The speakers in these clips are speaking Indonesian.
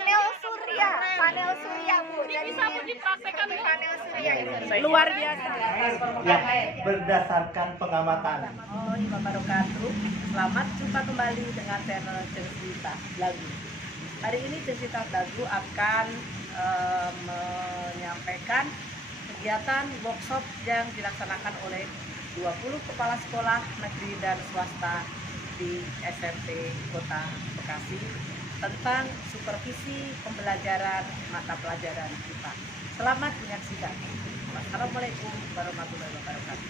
panel surya Bu. Jadi bisa Bu dipraktekkan panel surya itu. Luar biasa. Ya, berdasarkan pengamatan. Wabarakatuh. Selamat jumpa kembali dengan channel Cerita Lagu. Hari ini Cerita Lagu akan menyampaikan kegiatan workshop yang dilaksanakan oleh 20 kepala sekolah negeri dan swasta di SMP Kota Bekasi tentang supervisi pembelajaran mata pelajaran IPA. Selamat menyaksikan. Wassalamualaikum warahmatullahi wabarakatuh.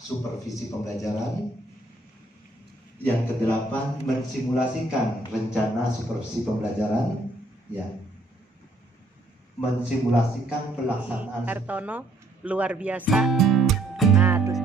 Supervisi pembelajaran. Yang ke-8, mensimulasikan rencana supervisi pembelajaran, ya. Mensimulasikan pelaksanaan. Hartono luar biasa. Nah, terus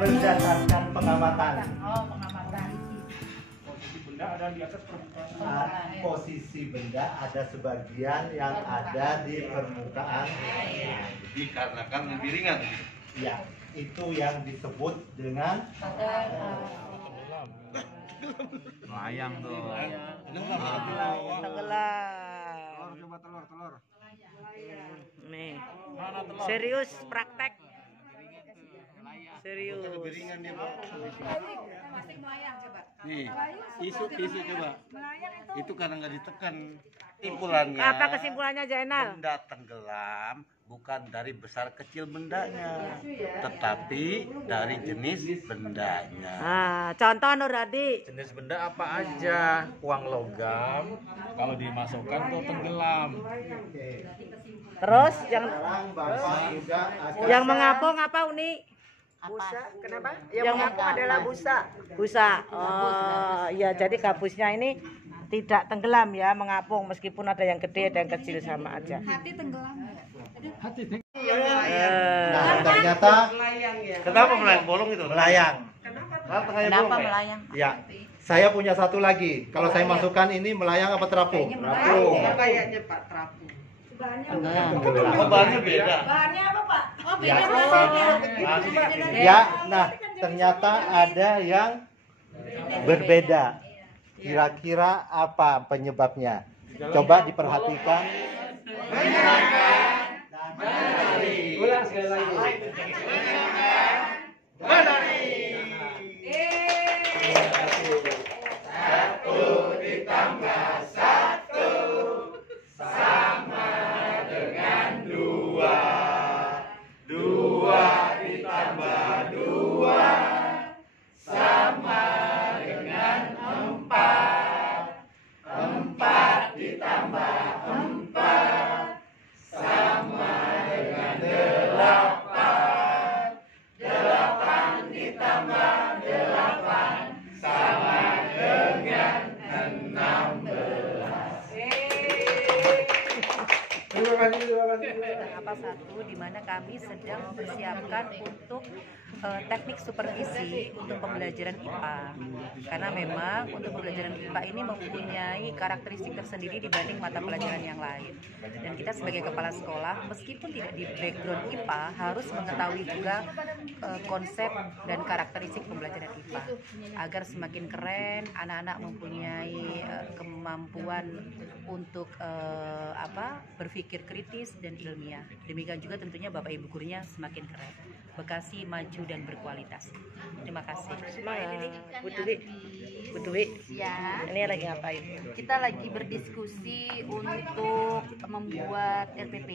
berdasarkan pengamatan. Posisi benda ada di atas permukaan. Posisi benda ada sebagian yang ada di permukaan. Dikarenakan lebih ringan. Ya, itu yang disebut dengan Melayang dong. tenggelam. Coba telur. Nih. Serius praktek. Serius. Lebih ringan dia, Pak. Nih, isu coba. Itu karena nggak ditekan. Kesimpulannya. Apa kesimpulannya Zainal? Benda tenggelam bukan dari besar kecil bendanya, tetapi dari jenis bendanya. Nah, contoh Nur Hadi. Jenis benda apa aja? Uang logam kalau dimasukkan tuh tenggelam. Terus yang Bapak juga ada yang mengapung apa Uni? Busa, kenapa? Yang mengapung adalah busa. Busa. Oh, iya, jadi gabusnya ini tidak tenggelam ya, mengapung meskipun ada yang gede dan kecil sama aja. Hati tenggelam. Nah, ternyata Kenapa melayang bolong itu? melayang. Kenapa melayang? Ya, saya punya satu lagi. Kalau saya masukkan ini melayang apa terapung? Terapung. Kayaknya Pak terapung. Oh, bahannya beda. Bahannya apa Pak? Oh Ya. beda. Ya, nah ternyata ada yang berbeda. Kira-kira apa penyebabnya? Coba diperhatikan. Ulang sekali lagi. Apa satu di mana kami sedang mempersiapkan untuk teknik supervisi untuk pembelajaran IPA, karena memang untuk pembelajaran IPA ini mempunyai karakteristik tersendiri dibanding mata pelajaran yang lain. Dan kita sebagai kepala sekolah, meskipun tidak di background IPA, harus mengetahui juga konsep dan karakteristik pembelajaran IPA agar semakin keren, anak-anak mempunyai kemampuan untuk berpikir kritis dan ilmiah. Demikian juga tentunya Bapak Ibu gurunya semakin keren. Bekasi maju dan berkualitas. Terima kasih. Semangat. Bu Dwi. Ya, Ini lagi ngapain? kita lagi berdiskusi untuk membuat RPP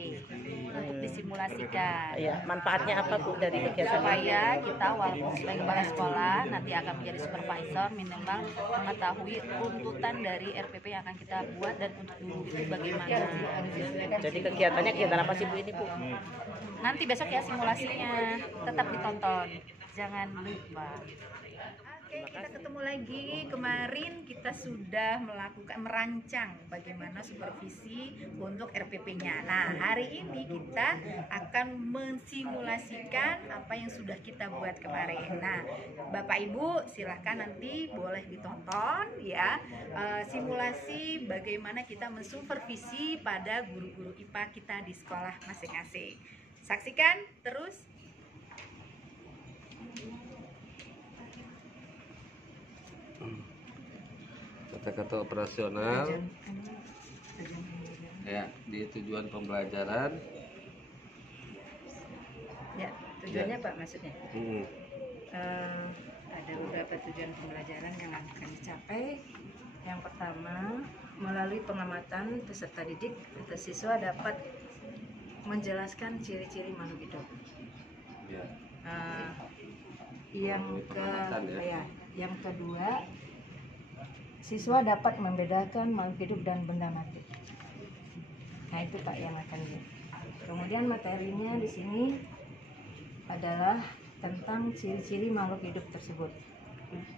untuk disimulasikan. Ya, manfaatnya apa Bu dari kegiatan ini? Supaya kita walaupun sebagai kepala sekolah nanti akan menjadi supervisor, minimal mengetahui runtutan dari RPP yang akan kita buat dan untuk guru itu bagaimana. Jadi kegiatan apa sih Bu ini Bu? Nanti besok ya simulasinya, tetap ditonton, jangan lupa. Oke, kita ketemu lagi. Kemarin kita sudah merancang bagaimana supervisi untuk RPP-nya. Nah, hari ini kita akan mensimulasikan apa yang sudah kita buat kemarin. Nah, Bapak Ibu silahkan nanti boleh ditonton ya, simulasi bagaimana kita mensupervisi pada guru-guru IPA kita di sekolah masing-masing. Saksikan terus. Kata-kata operasional ya di tujuan pembelajaran Ya, tujuannya Pak maksudnya? Hmm. Ada beberapa tujuan pembelajaran yang akan dicapai. Yang pertama, melalui pengamatan peserta didik atau siswa dapat menjelaskan ciri-ciri makhluk hidup. Ya. Yang kedua, siswa dapat membedakan makhluk hidup dan benda mati. Nah itu Pak yang akan di. Kemudian materinya di sini adalah tentang ciri-ciri makhluk hidup tersebut.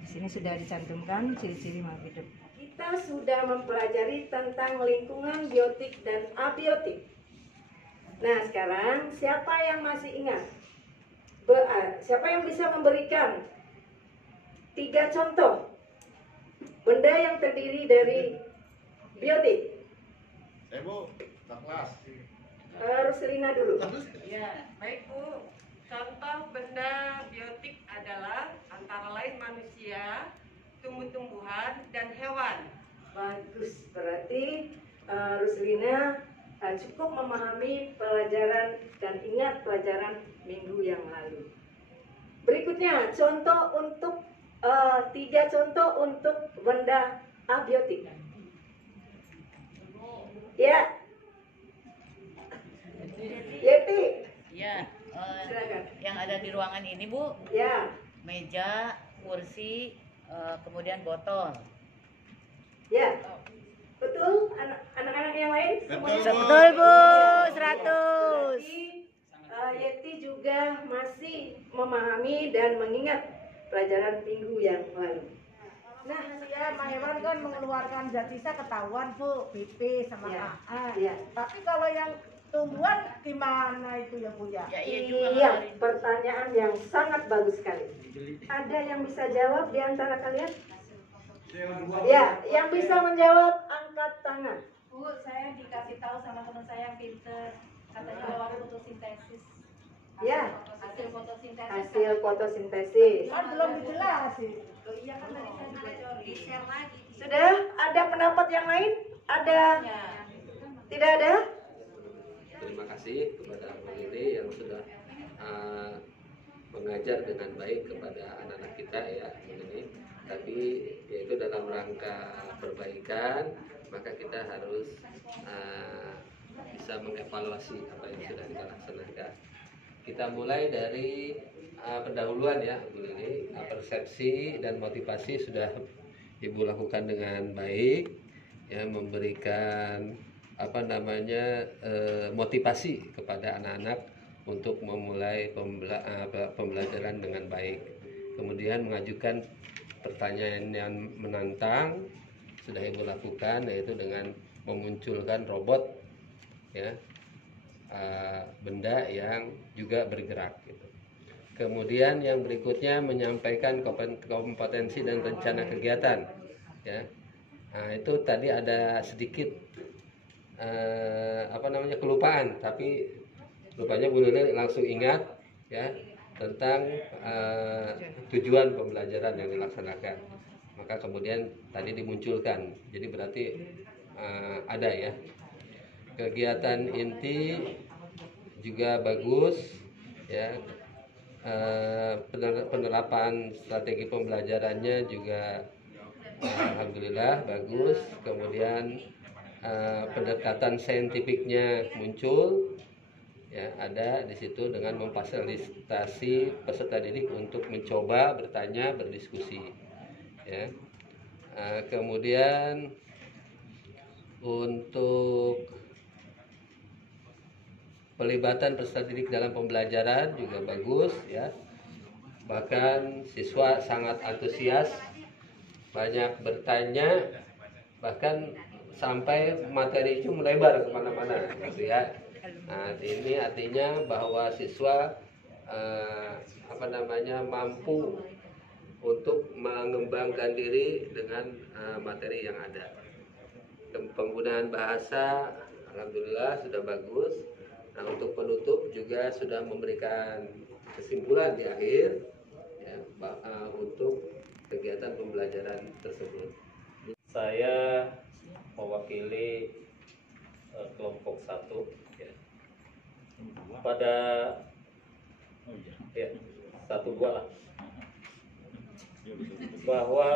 Di sini sudah dicantumkan ciri-ciri makhluk hidup. Kita sudah mempelajari tentang lingkungan biotik dan abiotik. Nah sekarang siapa yang masih ingat? Siapa yang bisa memberikan 3 contoh benda yang terdiri dari biotik? Bu, kelas. Ruslina dulu. Ya, baik Bu. Contoh benda biotik adalah antara lain manusia, tumbuh-tumbuhan, dan hewan. Bagus, berarti Ruslina cukup memahami pelajaran dan ingat pelajaran minggu yang lalu. Berikutnya, contoh untuk 3 contoh untuk benda abiotik. Ya, Yeti. Ya, Silakan. yang ada di ruangan ini Bu, Ya, meja, kursi, kemudian botol. ya. Betul, anak-anak yang lain? Betul Bu, 100. Yeti juga masih memahami dan mengingat pelajaran minggu yang lalu. Nah, ya hewan kan mengeluarkan zat sisa ketahuan Bu, BP sama Ya. AA. Ya. Tapi kalau yang tumbuhan gimana itu ya Bu ya? Ya, iya juga. Iya, pertanyaan yang sangat bagus sekali. Ada yang bisa jawab di antara kalian? Ya, yang bisa menjawab angkat tangan. Bu, saya dikasih tahu sama teman saya yang pinter. Katanya lewat fotosintesis. Ya, Hasil fotosintesis. hasil fotosintesis. Kan belum dijelasin. Oh iya kan tadi saya juga di-share lagi. Sudah ada pendapat yang lain? Ada? Ya. Tidak ada? Terima kasih kepada Bu Lili yang sudah mengajar dengan baik kepada anak-anak kita ya ini. Tapi yaitu dalam rangka perbaikan, maka kita harus bisa mengevaluasi apa yang sudah kita laksanakan. Kita mulai dari pendahuluan ya Bu Lili, persepsi dan motivasi sudah Ibu lakukan dengan baik, ya memberikan motivasi kepada anak-anak untuk memulai pembelajaran dengan baik. Kemudian mengajukan pertanyaan yang menantang sudah Ibu lakukan, yaitu dengan memunculkan robot ya, benda yang juga bergerak gitu. Kemudian yang berikutnya menyampaikan kompetensi dan rencana kegiatan. Ya, nah, itu tadi ada sedikit kelupaan, tapi rupanya Bu Nuril langsung ingat ya tentang tujuan pembelajaran yang dilaksanakan. Maka kemudian tadi dimunculkan. Jadi berarti ada ya. Kegiatan inti juga bagus ya. Penerapan strategi pembelajarannya juga alhamdulillah bagus. Kemudian pendekatan saintifiknya muncul ya, ada di situ dengan memfasilitasi peserta didik untuk mencoba bertanya, berdiskusi ya. Kemudian untuk pelibatan peserta didik dalam pembelajaran juga bagus ya. Bahkan siswa sangat antusias, banyak bertanya, bahkan sampai materi itu melebar kemana-mana gitu ya. Nah, ini artinya bahwa siswa mampu untuk mengembangkan diri dengan materi yang ada. Penggunaan bahasa alhamdulillah sudah bagus. Nah, untuk penutup juga sudah memberikan kesimpulan di akhir ya, untuk kegiatan pembelajaran tersebut. Saya mewakili kelompok 1 ya. Pada ya, 1-2 lah, bahwa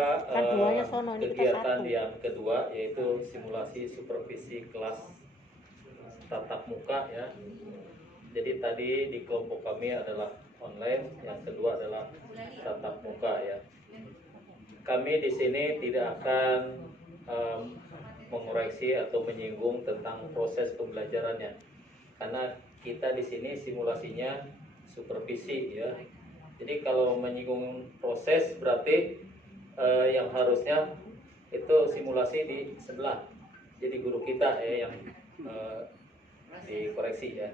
kegiatan yang kedua yaitu simulasi supervisi kelas tatap muka ya. Jadi tadi di kelompok kami adalah online, yang kedua adalah tatap muka ya. Kami di sini tidak akan mengoreksi atau menyinggung tentang proses pembelajarannya, karena kita di sini simulasinya supervisi ya. Jadi kalau menyinggung proses berarti yang harusnya itu simulasi di sebelah. Jadi guru kita ya yang dikoreksi ya,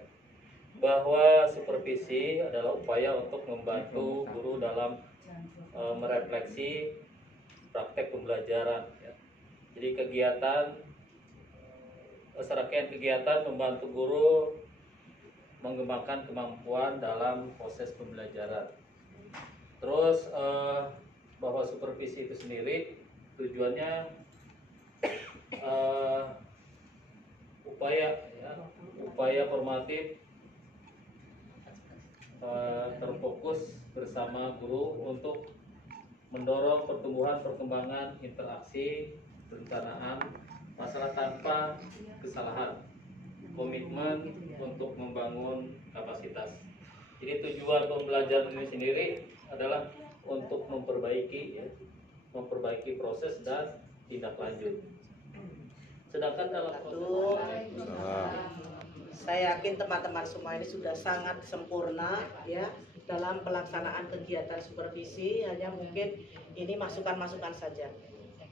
bahwa supervisi adalah upaya untuk membantu guru dalam merefleksi praktek pembelajaran ya. Jadi serangkaian kegiatan membantu guru mengembangkan kemampuan dalam proses pembelajaran. Terus bahwa supervisi itu sendiri tujuannya upaya formatif terfokus bersama guru untuk mendorong pertumbuhan perkembangan interaksi perencanaan masalah tanpa kesalahan, komitmen untuk membangun kapasitas. Jadi tujuan pembelajaran ini sendiri adalah untuk memperbaiki proses dan tindak lanjut. Sedangkan dalam saya yakin teman-teman semua ini sudah sangat sempurna ya dalam pelaksanaan kegiatan supervisi. Hanya mungkin ini masukan-masukan saja.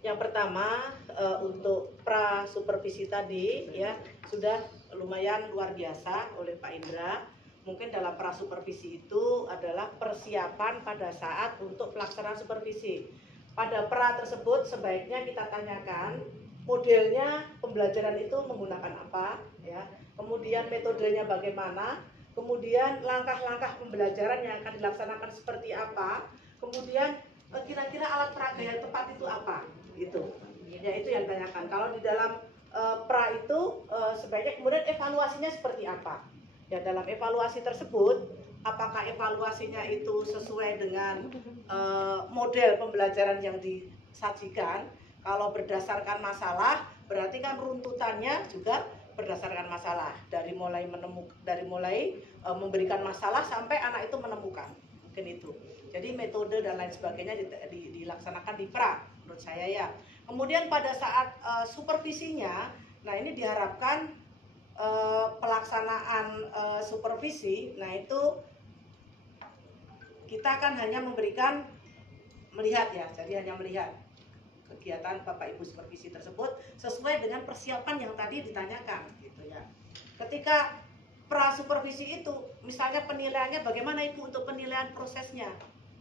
Yang pertama untuk pra supervisi tadi ya sudah lumayan luar biasa oleh Pak Indra. Mungkin dalam pra supervisi itu adalah persiapan pada saat untuk pelaksanaan supervisi. Pada pra tersebut sebaiknya kita tanyakan modelnya pembelajaran itu menggunakan apa ya. Kemudian metodenya bagaimana, kemudian langkah-langkah pembelajaran yang akan dilaksanakan seperti apa, kemudian kira-kira alat peraga yang tepat itu apa, gitu. Ya itu yang ditanyakan. Kalau di dalam pra itu sebaiknya kemudian evaluasinya seperti apa. Ya dalam evaluasi tersebut, apakah evaluasinya itu sesuai dengan model pembelajaran yang disajikan. Kalau berdasarkan masalah, berarti kan runtutannya juga berdasarkan masalah, dari mulai memberikan masalah sampai anak itu menemukan, mungkin itu. Jadi metode dan lain sebagainya dilaksanakan di pra menurut saya ya. Kemudian pada saat supervisinya, nah ini diharapkan pelaksanaan supervisi, nah itu kita kan hanya melihat ya, jadi hanya melihat kegiatan Bapak Ibu supervisi tersebut sesuai dengan persiapan yang tadi ditanyakan gitu ya. Ketika Prasupervisi itu, misalnya penilaiannya bagaimana Ibu untuk penilaian prosesnya,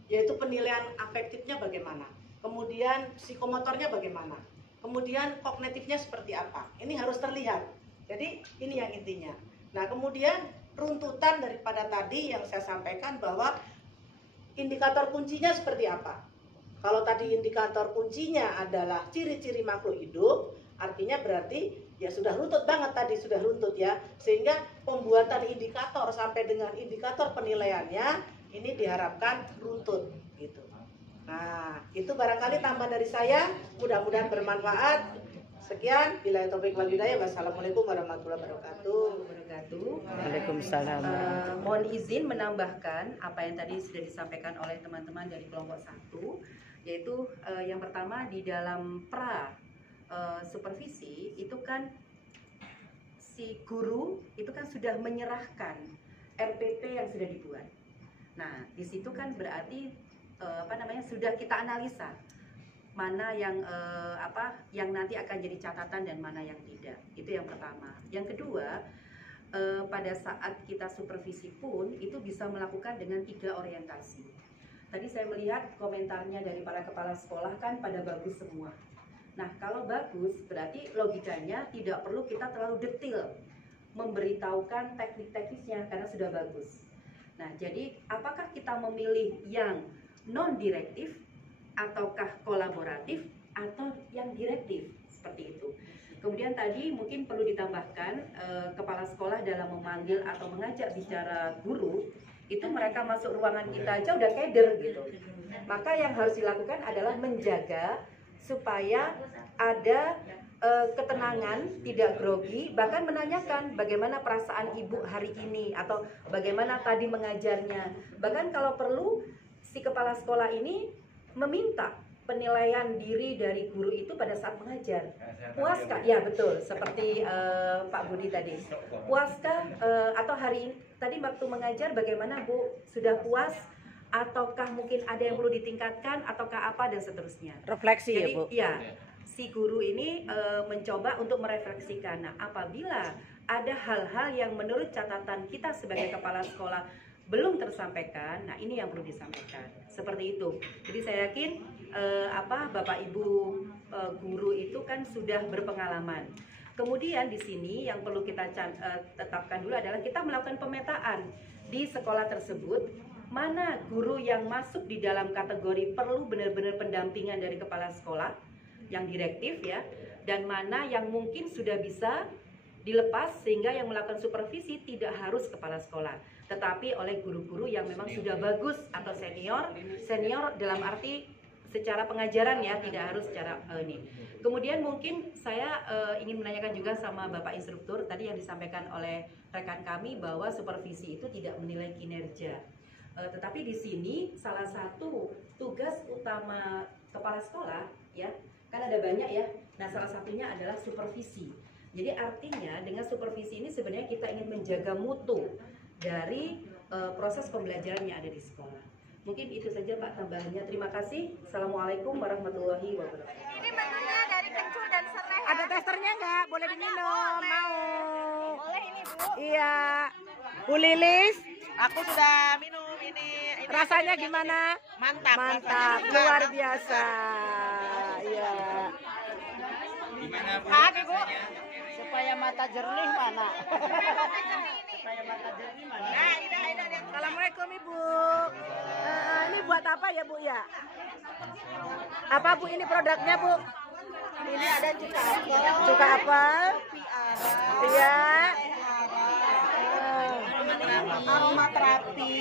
yaitu penilaian afektifnya bagaimana, kemudian psikomotornya bagaimana, kemudian kognitifnya seperti apa. Ini harus terlihat. Jadi ini yang intinya. Nah, kemudian runtutan daripada tadi yang saya sampaikan bahwa indikator kuncinya seperti apa. Kalau tadi indikator kuncinya adalah ciri-ciri makhluk hidup, artinya berarti ya sudah runtut banget tadi, sudah runtut ya. Sehingga pembuatan indikator sampai dengan indikator penilaiannya ini diharapkan runtut gitu. Nah, itu barangkali tambahan dari saya, mudah-mudahan bermanfaat. Sekian, bila taufiq wal hidayah. Wassalamualaikum warahmatullahi wabarakatuh. Waalaikumsalam. Mohon izin menambahkan apa yang tadi sudah disampaikan oleh teman-teman dari kelompok 1, yaitu yang pertama di dalam supervisi itu kan si guru itu kan sudah menyerahkan RPP yang sudah dibuat. Nah, di situ kan berarti sudah kita analisa mana yang yang nanti akan jadi catatan dan mana yang tidak. Itu yang pertama. Yang kedua, pada saat kita supervisi pun itu bisa melakukan dengan 3 orientasi. Tadi saya melihat komentarnya dari para kepala sekolah kan pada bagus semua. Nah, kalau bagus berarti logikanya tidak perlu kita terlalu detail memberitahukan teknik-teknisnya karena sudah bagus. Nah, jadi apakah kita memilih yang non-direktif ataukah kolaboratif atau yang direktif seperti itu. Kemudian tadi mungkin perlu ditambahkan kepala sekolah dalam memanggil atau mengajak bicara guru itu mereka masuk ruangan kita aja udah keder gitu. Maka yang harus dilakukan adalah menjaga supaya ada ketenangan, tidak grogi, bahkan menanyakan bagaimana perasaan ibu hari ini atau bagaimana tadi mengajarnya. Bahkan kalau perlu si kepala sekolah ini meminta penilaian diri dari guru itu pada saat mengajar. Puaskah? Ya betul, seperti Pak Budi tadi. Puaskah atau hari ini tadi waktu mengajar bagaimana Bu? Sudah puas? Ataukah mungkin ada yang perlu ditingkatkan? Ataukah apa dan seterusnya? Refleksi. Jadi, ya Bu? Ya, si guru ini mencoba untuk merefleksikan. Nah, apabila ada hal-hal yang menurut catatan kita sebagai kepala sekolah belum tersampaikan, nah ini yang perlu disampaikan. Seperti itu. Jadi saya yakin Bapak Ibu guru itu kan sudah berpengalaman. Kemudian di sini yang perlu kita tetapkan dulu adalah kita melakukan pemetaan di sekolah tersebut, mana guru yang masuk di dalam kategori perlu benar-benar pendampingan dari kepala sekolah yang direktif ya, dan mana yang mungkin sudah bisa dilepas sehingga yang melakukan supervisi tidak harus kepala sekolah, tetapi oleh guru-guru yang memang sudah bagus atau senior dalam arti secara pengajaran ya, tidak harus secara ini. Kemudian mungkin saya ingin menanyakan juga sama Bapak Instruktur tadi yang disampaikan oleh rekan kami bahwa supervisi itu tidak menilai kinerja. Tetapi di sini salah satu tugas utama kepala sekolah ya, kan ada banyak ya. Nah, salah satunya adalah supervisi. Jadi artinya dengan supervisi ini sebenarnya kita ingin menjaga mutu dari proses pembelajaran yang ada di sekolah. Mungkin itu saja Pak tambahannya. Terima kasih. Assalamualaikum warahmatullahi wabarakatuh. Ini menunya dari kencur dan serai. Ada testernya nggak? Boleh diminum? Mau? Boleh ini Bu. Iya. Bu Lilis, aku sudah minum ini. Rasanya gimana? Mantap. Mantap. Luar biasa. Iya. Gimana Bu? Pakai Bu. Supaya mata jernih mana? Supaya mata jernih mana? Nah, ini. Assalamualaikum Ibu. Ini buat apa ya Bu ya? Apa Bu ini produknya Bu? Ini ada cuka apel. Cuka apel. Iya. Aromaterapi.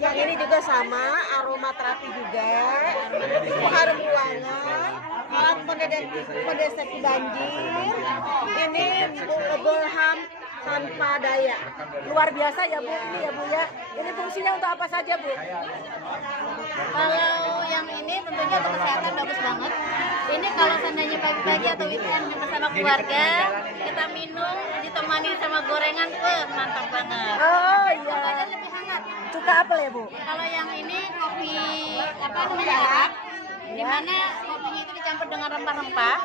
Yang ini juga sama, aromaterapi juga. Harum ruangan. Alat pendeteksi banjir. Ini Bulham tanpa daya. Luar biasa ya Bu, ini ya Bu ya. Ini fungsinya untuk apa saja Bu? Kalau yang ini tentunya untuk kesehatan bagus banget. Ini kalau seandainya pagi-pagi atau weekend bersama keluarga, kita minum ditemani sama gorengan, mantap banget. Oh iya. Badan lebih hangat. Cuka apel ya Bu? Kalau yang ini kopi apa namanya Arab, di mana kopinya itu dicampur dengan rempah-rempah.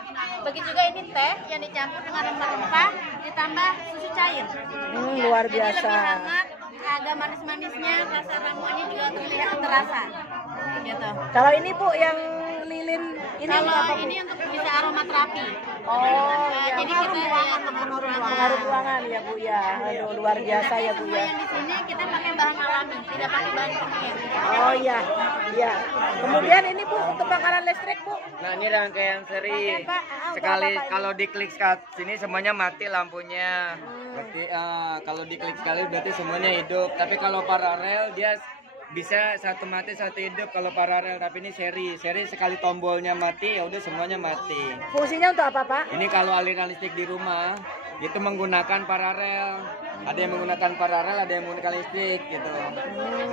Begitu juga ini teh yang dicampur dengan rempah-rempah ditambah susu cair. Luar Jadi biasa. lebih hangat, agak manis-manisnya, rasa ramuannya juga terasa. Gitu. Kalau ini Bu yang lilin ini Kalau apa, Bu? ini untuk bisa aromaterapi. Jadi kita pengaruh ruangan ya Bu ya. Aduh, luar biasa ya Bu ya. Di sini kita pakai bahan alami, tidak pakai bahan kimia. Oh iya, iya. Kemudian ini Bu untuk bakaran listrik Bu. Nah ini rangkaian seri. Sekali kalau diklik sini semuanya mati lampunya. Berarti kalau diklik sekali berarti semuanya hidup. Tapi kalau paralel dia bisa satu mati satu hidup kalau paralel. Tapi ini seri sekali tombolnya mati ya udah semuanya mati. Fungsinya untuk apa Pak? Ini kalau aliran listrik di rumah itu menggunakan paralel. Ada yang menggunakan paralel, ada yang menggunakan listrik gitu.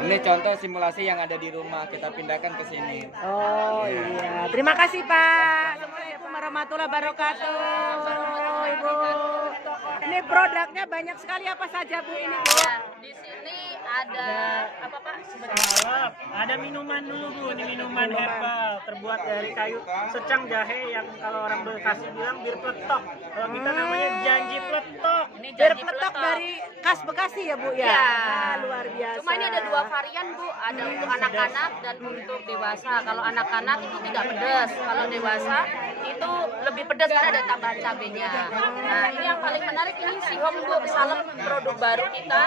Ini contoh simulasi yang ada di rumah kita pindahkan ke sini. Oh iya. Terima kasih Pak. Assalamualaikum warahmatullahi wabarakatuh. Ibu. Ini produknya banyak sekali apa saja Bu ini Bu? Di sini ada apa Pak? Salep. Ada minuman dulu Bu, ini minuman herbal terbuat dari kayu secang jahe yang kalau orang Bekasi bilang bir pletok. Kalau kita namanya janji pletok. Ini Bir pletok dari khas Bekasi ya Bu ya? Iya. Luar biasa. Cuma ini ada 2 varian Bu, ada untuk anak-anak dan untuk dewasa. Kalau anak-anak itu tidak pedas, kalau dewasa itu lebih pedas karena ada tambahan cabenya. Nah ini yang paling menarik ini sihok Bu, salep produk baru kita.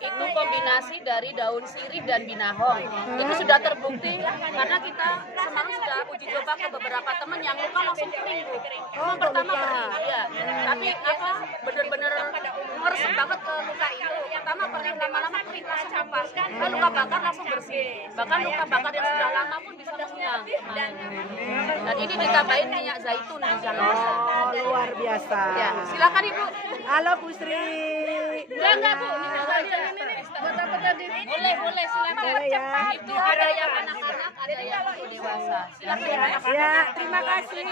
Itu kombinasi dari daun sirih dan binahong. Itu sudah terbukti karena kita semalam sudah uji coba ke beberapa teman yang luka langsung kering Bu. Pertama kering, ya. Tapi apa bener-bener meresep banget ke luka itu. Pertama kering, lama-lama kering langsung lepas. Kan luka bakar langsung bersih. Bahkan luka bakar yang sudah lama pun bisa mengulang. Dan ini ditambahin minyak zaitun di sana. Oh, luar biasa. Ya, silakan Ibu. Halo Bu Sri. Enggak Bu, ini boleh silakan. Boleh ya. Itu ada yang anak-anak, ada yang dewasa. Silakan. Ya, terima kasih.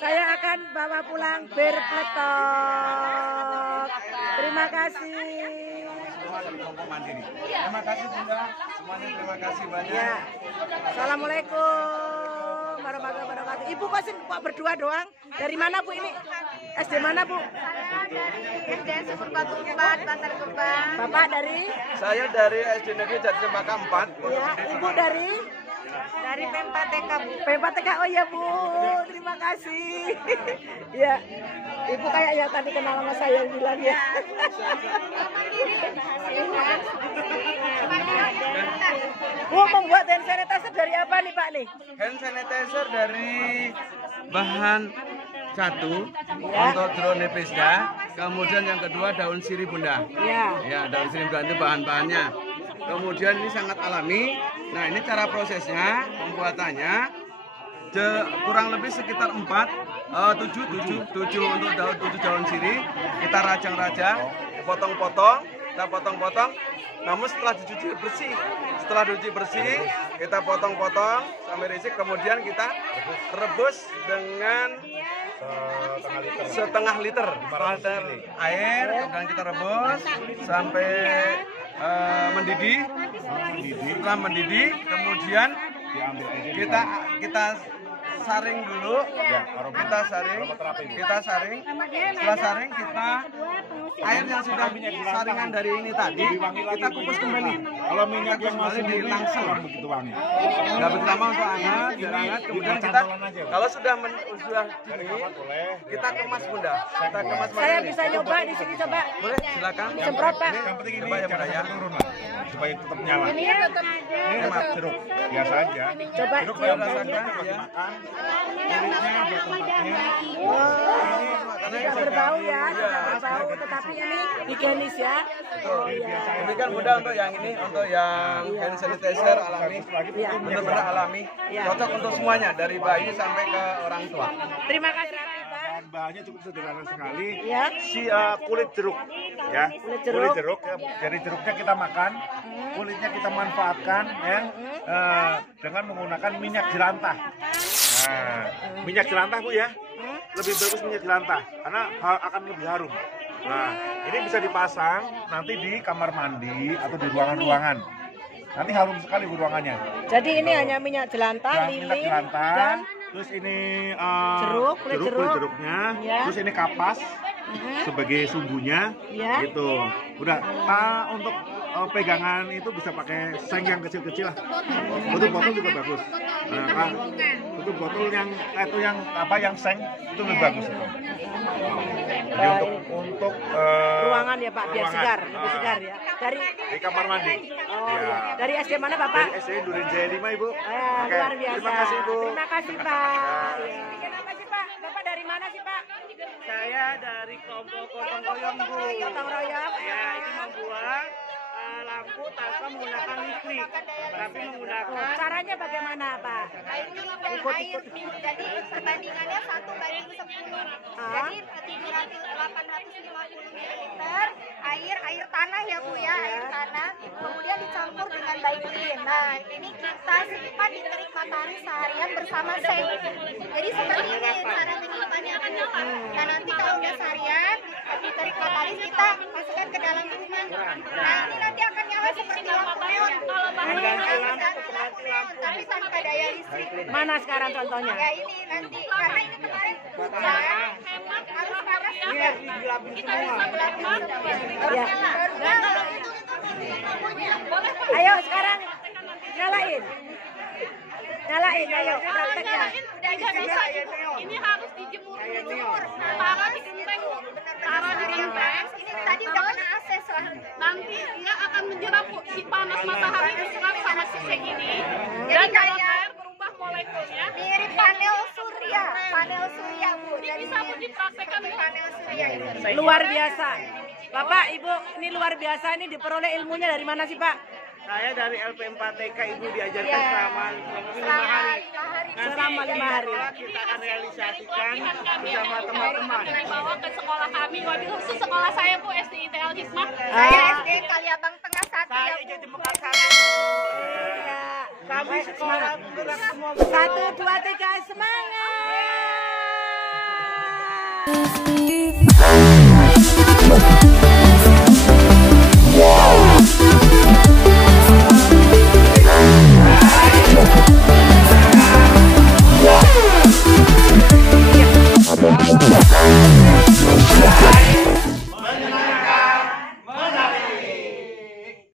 Saya akan bawa pulang bir pletok. Terima kasih. Terima kasih Bunda. Semuanya terima kasih banyak. Ya. Assalamualaikum warahmatullahi wabarakatuh. Ibu kok berdua doang? Dari mana Bu ini? SD mana Bu? SD Sumur Batu 4, Bantar Gebang. Bapak dari? Saya dari SD Negeri Jatinembaka 4. Ya, Ibu dari? Dari Pempa TK Bu. Pempa TK, oh ya Bu, terima kasih. Ya, Ibu kayak ya tadi kenal sama saya bilang ya. Bu, membuat hand sanitizer dari apa nih Pak nih? Hand sanitizer dari bahan satu untuk drone nepisda, kemudian yang kedua daun sirih Bunda. Ya, daun sirih Bunda itu bahan-bahannya. Kemudian ini sangat alami. Nah, ini cara prosesnya, pembuatannya kurang lebih sekitar 7 untuk daun sirih. Kita rajang-rajang, kita potong-potong. Namun setelah dicuci bersih, kita potong-potong sampai risik, kemudian kita rebus dengan setengah liter air, dan kita rebus sampai mendidih. Setelah mendidih, kemudian kita saring dulu, setelah saring air yang sudah saringan dari ini tadi kita kukus kembali. Kalau minyak yang masih di langsung begitu wangi. Nah, pertama untuk hangat, kemudian kita kalau sudah dingin, kita kemas Bunda. Saya bisa nyoba di sini coba. Boleh, silakan. Semprot Pak. Yang penting ini cara turun lah, supaya tetap nyala. Ini ya tetap Ini mah jeruk biasa aja. Coba Jeruk yang rasakan ya. Kulitnya buat tempatnya. tidak berbau ya, tidak berbau, tetapi ini higienis ya. Ini kan mudah untuk yang ini, untuk yang hand sanitizer alami, benar-benar alami, cocok untuk semuanya dari bayi sampai ke orang tua. Terima kasih. Bahannya cukup sederhana sekali. Ya. Kulit jeruk, ya. Kulit jeruk. Dari jeruknya kita makan, kulitnya kita manfaatkan, ya, dengan menggunakan minyak jelantah. Nah, minyak jelantah Bu ya, lebih bagus minyak jelantah karena akan lebih harum. Nah, ini bisa dipasang nanti di kamar mandi atau di ruangan-ruangan. Nanti harum sekali ruangannya. Jadi ini hanya minyak jelantah, lilin, dan terus ini kulit jeruknya, ya. terus ini kapas, sebagai sumbunya, Ya. gitu. Udah, untuk pegangan itu bisa pakai seng yang kecil-kecil lah. Tutup botol juga bagus. Nah, tutup botol yang yang seng itu lebih bagus itu. Jadi untuk Ruangan ya Pak, biar ruangan. segar, lebih segar ya. Di kamar mandi. Oh, Ya. dari SD mana Bapak? Dari SD Duren Jaya 5 Ibu. Oke, Luar biasa. terima kasih Ibu. Terima kasih Pak. Ya. Kenapa sih Pak? Bapak dari mana sih Pak? Saya dari kelompok gotong royong Bu. Gotong royong. Ya, ini membuat lampu tanpa menggunakan listrik, tapi menggunakan. Caranya bagaimana Pak? Ikut. Jadi perbandingannya 1:10. Jadi 850 ml air tanah ya Bu ya, air tanah. Kemudian dicampur dengan baiklin. Nah, ini kita simpan di terik matahari seharian bersama seng. Jadi seperti ini cara menyimpannya. Nah, nanti kalau udah seharian di terik matahari kita masukkan ke dalam rumah. Nah, ini nanti akan nyala seperti lampu neon. Tapi tanpa daya listrik. Mana sekarang contohnya? Ya ini nanti karena ini kemarin hujan, hemat harus panas. Iya, digelapin semua. Ya. Ayo sekarang nyalain. Nyalain, ayo prakteknya. Udah bisa ini harus dijemur dulu. Taruh di genteng. Taruh di genteng. Ini tadi udah kena AC soalnya. Nanti dia akan menjerap si panas matahari diserap sama si seng ini. Dan kalau air berubah molekulnya mirip panel surya. Panel surya Bu. Ini bisa Bu dipraktekkan panel surya itu. Luar biasa. Bapak, Ibu, ini luar biasa. Ini diperoleh ilmunya dari mana sih Pak? Saya dari LP4TK Ibu diajarkan Ya. selama 5 hari. Selama 5 hari. Kita akan realisasikan bersama teman-teman. Bawa ke sekolah kami, wabil khusus sekolah saya Bu, SDIT Al Hikmah. Saya SD Kaliabang Tengah 1 Saya ya Bu. jadi Mekar 1. Kami sekolah bergerak semua. 1, 2, 3, semangat!